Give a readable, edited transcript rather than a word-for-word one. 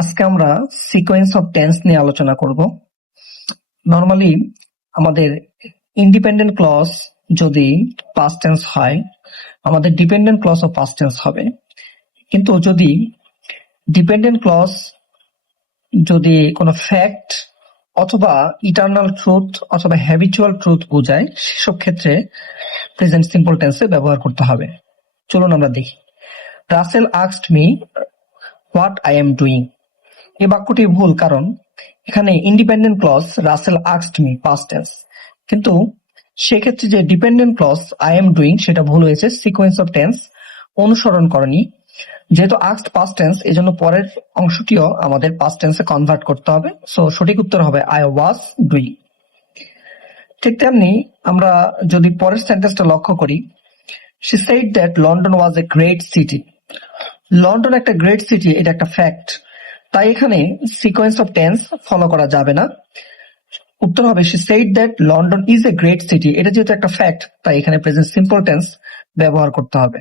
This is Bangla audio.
আজকে আমরা সিকোয়েন্স অফ টেন্স নিয়ে আলোচনা করব। নরমালি আমাদের ইন্ডিপেন্ডেন্ট ক্লজ যদি পাস্ট টেন্স হয়, আমাদের ডিপেন্ডেন্ট ক্লজ ও পাস্ট টেন্স হবে। কিন্তু যদি ডিপেন্ডেন্ট ক্লজ যদি কোনো ফ্যাক্ট অথবা ইটারনাল ট্রুথ অথবা হ্যাবিচুয়াল ট্রুথ বোঝায়, সেসব ক্ষেত্রে প্রেজেন্ট সিম্পল টেন্সে ব্যবহার করতে হবে। চলুন আমরা দেখি। Russell asked me what I am doing. এই বাক্যটি ভুল, কারণ এখানে independent clause Russell asked me past tense, কিন্তু সেক্ষেত্রে যে dependent clause I am doing সেটা ভুল হয়েছে, সিকোয়েন্স অফ টেন্স অনুসরণ করেনি। যেহেতু আস্কড পাস্ট টেন্স, এজন্য পরের অংশটিও আমাদের পাস্ট টেন্সে কনভার্ট করতে হবে। সো সঠিক উত্তর হবে আই ওয়াজ ডুইং। ঠিক তেমনি আমরা যদি পরের সেন্টেন্সটা লক্ষ্য করি, she said that London was a great city. London একটা গ্রেট সিটি, এটা একটা ফ্যাক্ট, তাই এখানে সিকোয়েন্স অফ টেন্স ফলো করা যাবে না। উত্তর হবে she said that London is a great city। এটা যেহেতু একটা ফ্যাক্ট, তাই এখানে প্রেজেন্ট সিম্পল টেন্স ব্যবহার করতে হবে।